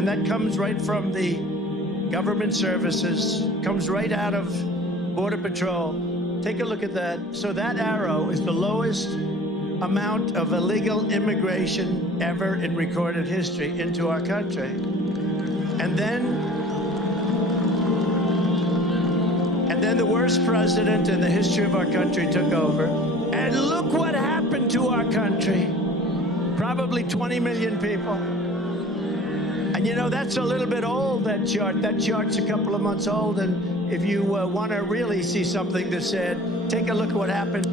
and that comes right from the government services, comes right out of Border Patrol. Take a look at that. So that arrow is the lowest amount of illegal immigration ever in recorded history into our country. And then the worst president in the history of our country took over. And look what happened to our country. Probably 20 million people. And you know, that's a little bit old, that chart. That chart's a couple of months old. And if you want to really see something that's said, take a look at what happened.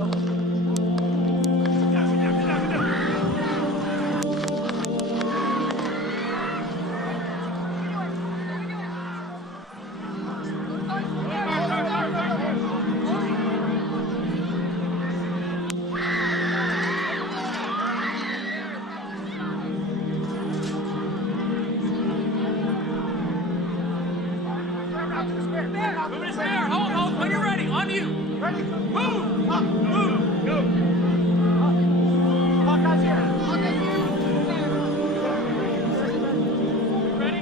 Hold, when you're ready, on you. Ready? Move! Up, move! Go! All guys here. Ready?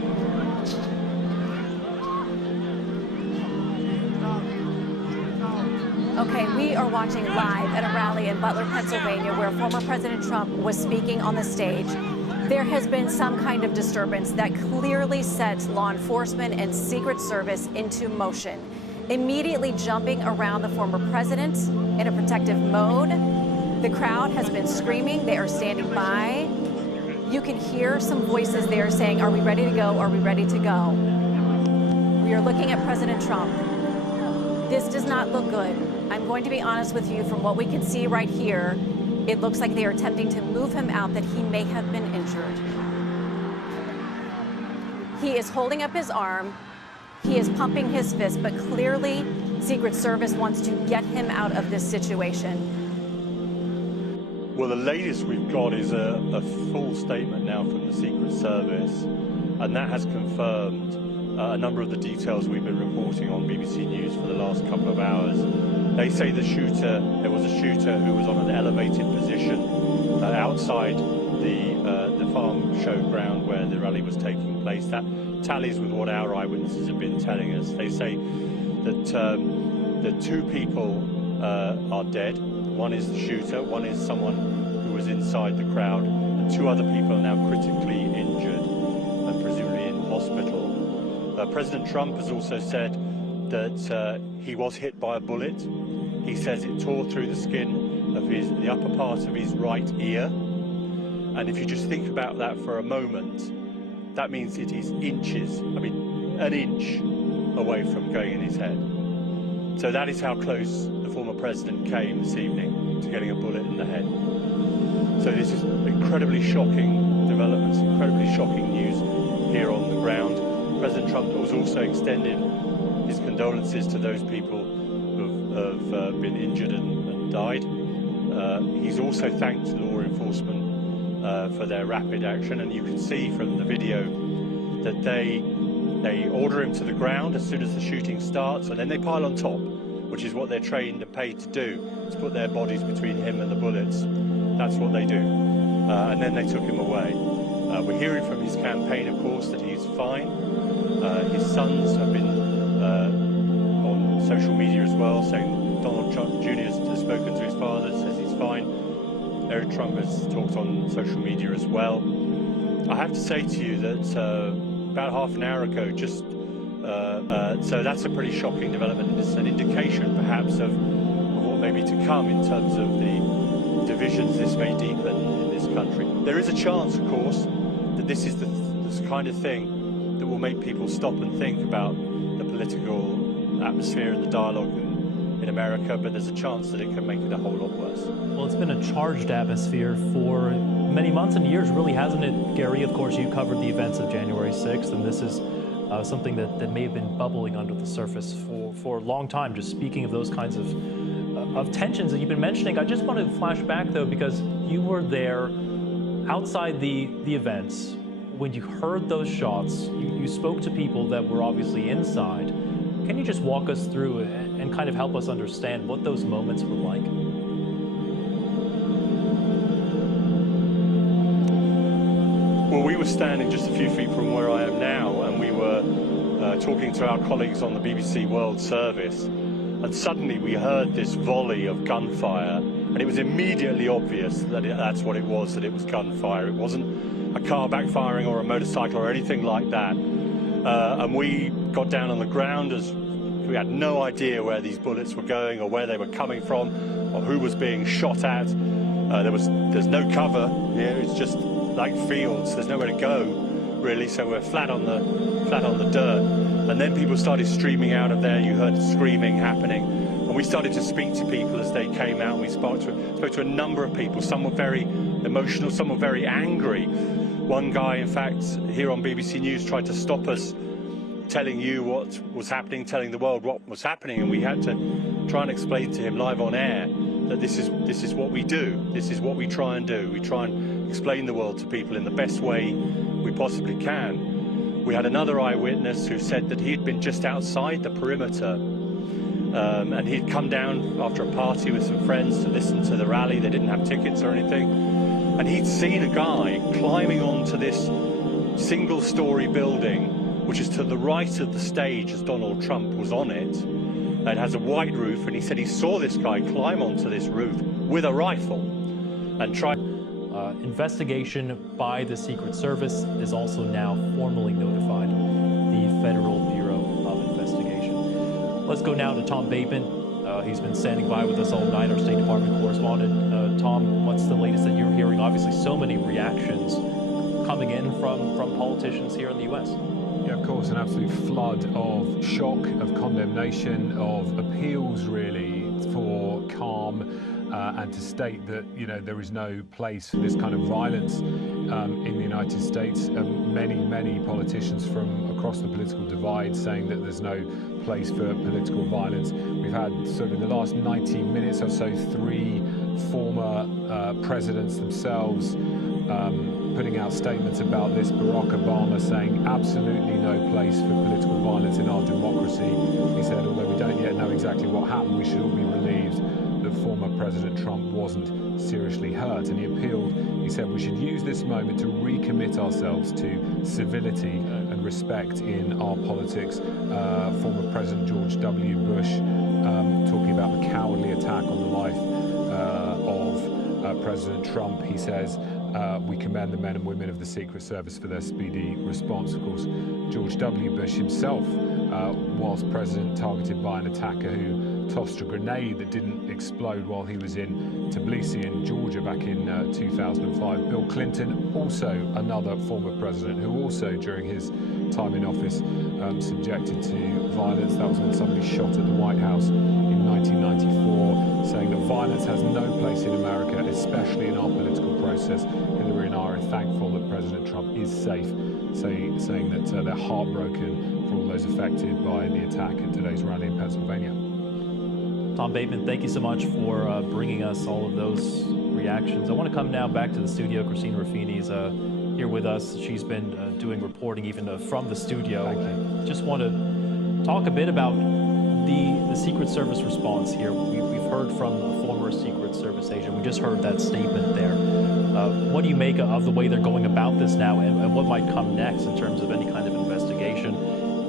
Okay, we are watching live at a rally in Butler, Pennsylvania, where former President Trump was speaking on the stage. There has been some kind of disturbance that clearly sets law enforcement and Secret Service into motion, immediately jumping around the former president in a protective mode. The crowd has been screaming. They are standing by. You can hear some voices there saying, "Are we ready to go? Are we ready to go?" We are looking at President Trump. This does not look good. I'm going to be honest with you, from what we can see right here, it looks like they are attempting to move him out, that he may have been injured. He is holding up his arm. He is pumping his fist, but clearly Secret Service wants to get him out of this situation. Well, the latest we've got is a full statement now from the Secret Service, and that has confirmed a number of the details we've been reporting on BBC News for the last couple of hours. They say there was a shooter who was on an elevated position outside the farm show ground where the rally was taking place. That tallies with what our eyewitnesses have been telling us. They say that two people are dead. One is the shooter, one is someone who was inside the crowd, and two other people are now critically injured and presumably in hospital. President Trump has also said that he was hit by a bullet. He says it tore through the skin of the upper part of his right ear. And if you just think about that for a moment, that means it is inches, an inch away from going in his head. So that is how close the former president came this evening to getting a bullet in the head. So this is incredibly shocking developments, incredibly shocking news here on the ground. President Trump has also extended his condolences to those people who have been injured and died. He's also thanked law enforcement for their rapid action, and you can see from the video that they order him to the ground as soon as the shooting starts, and then they pile on top, which is what they're trained and paid to do, to put their bodies between him and the bullets. That's what they do. And then they took him away. We're hearing from his campaign, of course, that he's fine. His sons have been on social media as well, saying Donald Trump Jr. has spoken to his father, says he's fine. Eric Trump has talked on social media as well. I have to say to you that about half an hour ago, so that's a pretty shocking development. It's an indication, perhaps, of what may be to come in terms of the divisions this may deepen in this country. There is a chance, of course, that this is this kind of thing that will make people stop and think about the political atmosphere and the dialogue in America, but there's a chance that it can make it a whole lot worse. Well, it's been a charged atmosphere for many months and years, really, hasn't it, Gary? Of course, you covered the events of January 6th, and this is something that may have been bubbling under the surface for a long time. Just speaking of those kinds of tensions that you've been mentioning, I just want to flash back, though, because you were there outside the events. When you heard those shots, you spoke to people that were obviously inside. Can you just walk us through and kind of help us understand what those moments were like? Well, we were standing just a few feet from where I am talking to our colleagues on the BBC World Service, and suddenly we heard this volley of gunfire, and it was immediately obvious that that's what it was, that it was gunfire. It wasn't a car backfiring or a motorcycle or anything like that. And we got down on the ground as we had no idea where these bullets were going or where they were coming from or who was being shot at. There's no cover here, it's just like fields, there's nowhere to go really, so we're flat on the dirt. And then people started streaming out of there, you heard screaming happening, and we started to speak to people as they came out. We spoke to a number of people. Some were very emotional, some were very angry. One guy, in fact, here on BBC News tried to stop us telling you what was happening, telling the world what was happening, and we had to try and explain to him live on air that this is what we do, this is what we try and do. We try and explain the world to people in the best way we possibly can. We had another eyewitness who said that he'd been just outside the perimeter, and he'd come down after a party with some friends to listen to the rally. They didn't have tickets or anything, and he'd seen a guy climbing onto this single-story building, which is to the right of the stage as Donald Trump was on it. It has a white roof, and he said he saw this guy climb onto this roof with a rifle and try. Investigation by the Secret Service is also now formally notified the Federal Bureau of Investigation. Let's go now to Tom Bateman. He's been standing by with us all night, our State Department correspondent. Tom, what's the latest that you're hearing? Obviously, so many reactions coming in from politicians here in the U.S. Yeah, of course, an absolute flood of shock, of condemnation, of appeals, really, for calm and to state that, you know, there is no place for this kind of violence in the United States. Many politicians from across the political divide saying that there's no place for political violence. We've had sort of in the last 90 minutes or so 3 former presidents themselves putting out statements about this. Barack Obama saying absolutely no place for political violence in our democracy. He said, although we don't yet know exactly what happened, we should all be relieved that former President Trump wasn't seriously hurt. And he appealed, he said, we should use this moment to recommit ourselves to civility and respect in our politics. Former President George W. Bush talking about the cowardly attack on the life of President Trump. He says, we commend the men and women of the Secret Service for their speedy response. Of course, George W. Bush himself, whilst president, targeted by an attacker who tossed a grenade that didn't explode while he was in Tbilisi in Georgia back in 2005. Bill Clinton, also another former president who also during his time in office subjected to violence. That was when somebody shot at the White House in 1994, saying that violence has no place in America, especially in our political process. Hillary and I are thankful that President Trump is safe, saying that they're heartbroken for all those affected by the attack at today's rally in Pennsylvania. Tom Bateman, thank you so much for bringing us all of those reactions. I want to come now back to the studio. Christina Ruffini is here with us. She's been doing reporting even from the studio. Just want to talk a bit about the Secret Service response here. We've heard from a former Secret Service agent. We just heard that statement there. What do you make of the way they're going about this now, and what might come next in terms of any kind of investigation,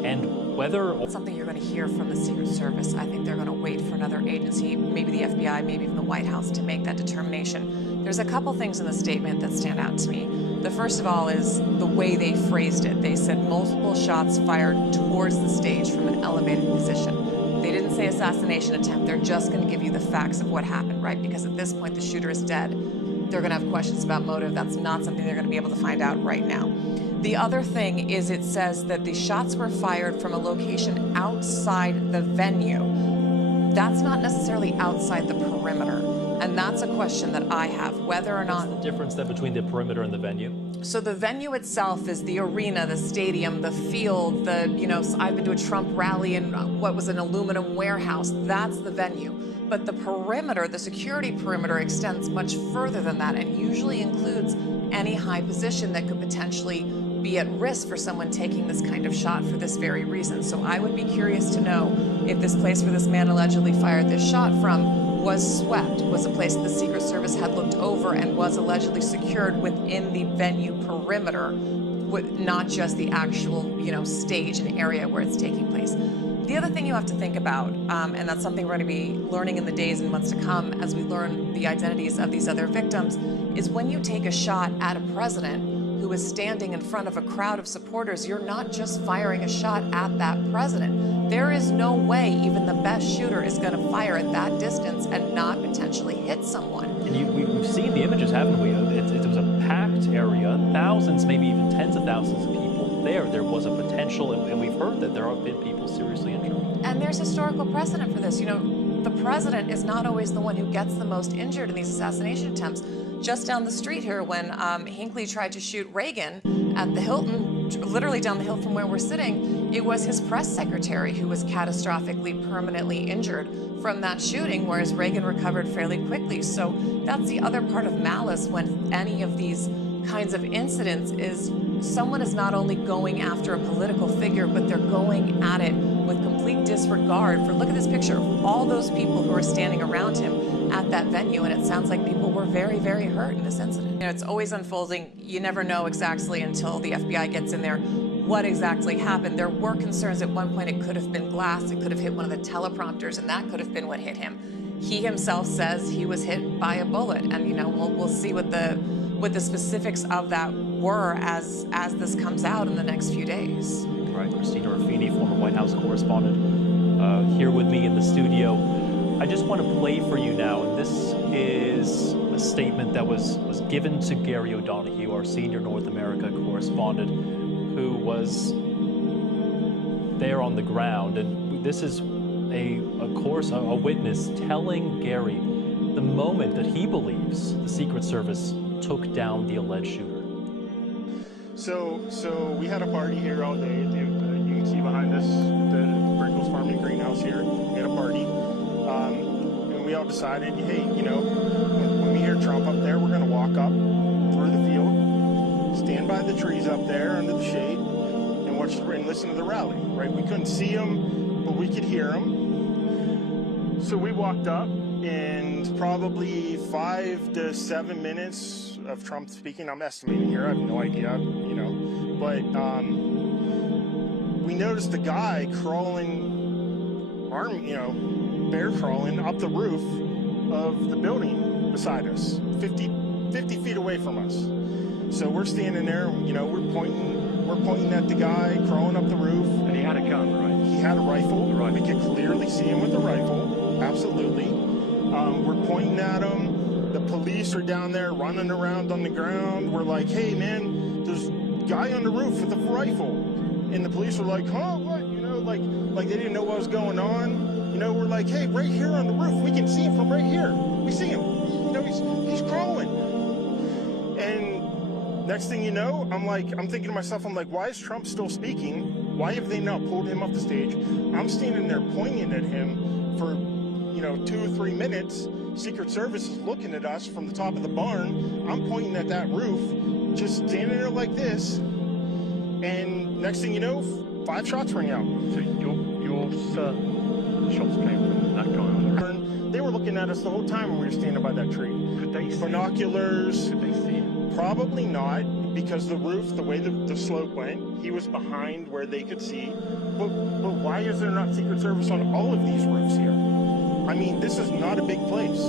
and whether... Something you're going to hear from the Secret Service. I think they're going to wait for another agency, maybe the FBI, maybe even the White House, to make that determination. There's a couple things in the statement that stand out to me. The first of all is the way they phrased it. They said multiple shots fired towards the stage from an elevated position. They didn't say assassination attempt. They're just going to give you the facts of what happened, right? Because at this point, the shooter is dead. They're going to have questions about motive. That's not something they're going to be able to find out right now. The other thing is it says that the shots were fired from a location outside the venue. That's not necessarily outside the perimeter. And that's a question that I have, whether or not... What's the difference then between the perimeter and the venue? So the venue itself is the arena, the stadium, the field, I've been to a Trump rally in what was an aluminum warehouse. That's the venue. But the perimeter, the security perimeter, extends much further than that and usually includes any high position that could potentially be at risk for someone taking this kind of shot for this very reason. So I would be curious to know if this place where this man allegedly fired this shot from was swept, was a place that the Secret Service had looked over and was allegedly secured within the venue perimeter not just the actual, stage and area where it's taking place. The other thing you have to think about, and that's something we're going to be learning in the days and months to come as we learn the identities of these other victims, is when you take a shot at a president who is standing in front of a crowd of supporters, you're not just firing a shot at that president. There is no way even the best shooter is going to fire at that distance and not potentially hit someone. And we've seen the images, haven't we? It was a packed area, thousands, maybe even tens of thousands of people there. There was a potential, and we've heard that there have been people seriously injured. And there's historical precedent for this. The president is not always the one who gets the most injured in these assassination attempts. Just down the street here, when Hinckley tried to shoot Reagan at the Hilton, literally down the hill from where we're sitting, it was his press secretary who was catastrophically, permanently injured from that shooting, whereas Reagan recovered fairly quickly. So that's the other part of malice when any of these kinds of incidents is someone is not only going after a political figure, but they're going at it with complete disregard for, look at this picture, all those people who are standing around him at that venue, and it sounds like people were very, very hurt in this incident. It's always unfolding. You never know exactly until the FBI gets in there what exactly happened. There were concerns at one point it could have been glass, it could have hit one of the teleprompters, and that could have been what hit him. He himself says he was hit by a bullet, and we'll see what the specifics of that were as this comes out in the next few days. Right, Christina Ruffini, former White House correspondent, here with me in the studio. I just want to play for you now, and this is a statement that was given to Gary O'Donoghue, our senior North America correspondent, who was there on the ground. And this is a witness telling Gary the moment that he believes the Secret Service took down the alleged shooter. So we had a party here all day. You can see behind us the Brickles Farming Greenhouse here. We had a party. And we all decided, hey, when we hear Trump up there, we're going to walk up through the field, stand by the trees up there under the shade, and watch and listen to the rally, right? We couldn't see him, but we could hear him. So we walked up, and probably 5 to 7 minutes of Trump speaking, I'm estimating here, I have no idea, but we noticed the guy crawling, bear crawling up the roof of the building beside us, 50 feet away from us. So we're standing there, we're pointing at the guy crawling up the roof. And he had a gun, right? He had a rifle. Right. We could clearly see him with a rifle, absolutely. We're pointing at him. The police are down there running around on the ground. We're like, hey man, there's a guy on the roof with a rifle. And the police were like, huh, what? Like they didn't know what was going on. We're like, hey, right here on the roof, we can see him from right here. We see him. He's crawling. And next thing you know, I'm thinking to myself, why is Trump still speaking? Why have they not pulled him off the stage? I'm standing there pointing at him for 2 or 3 minutes. Secret Service is looking at us from the top of the barn. I'm pointing at that roof, just standing there like this. And next thing you know, 5 shots ring out. So you're certain the shots came from that guy on the roof? They were looking at us the whole time when we were standing by that tree. Could they see binoculars? Could they see it? Probably not, because the roof, the way the slope went, he was behind where they could see. But why is there not Secret Service on all of these roofs here? This is not a big place.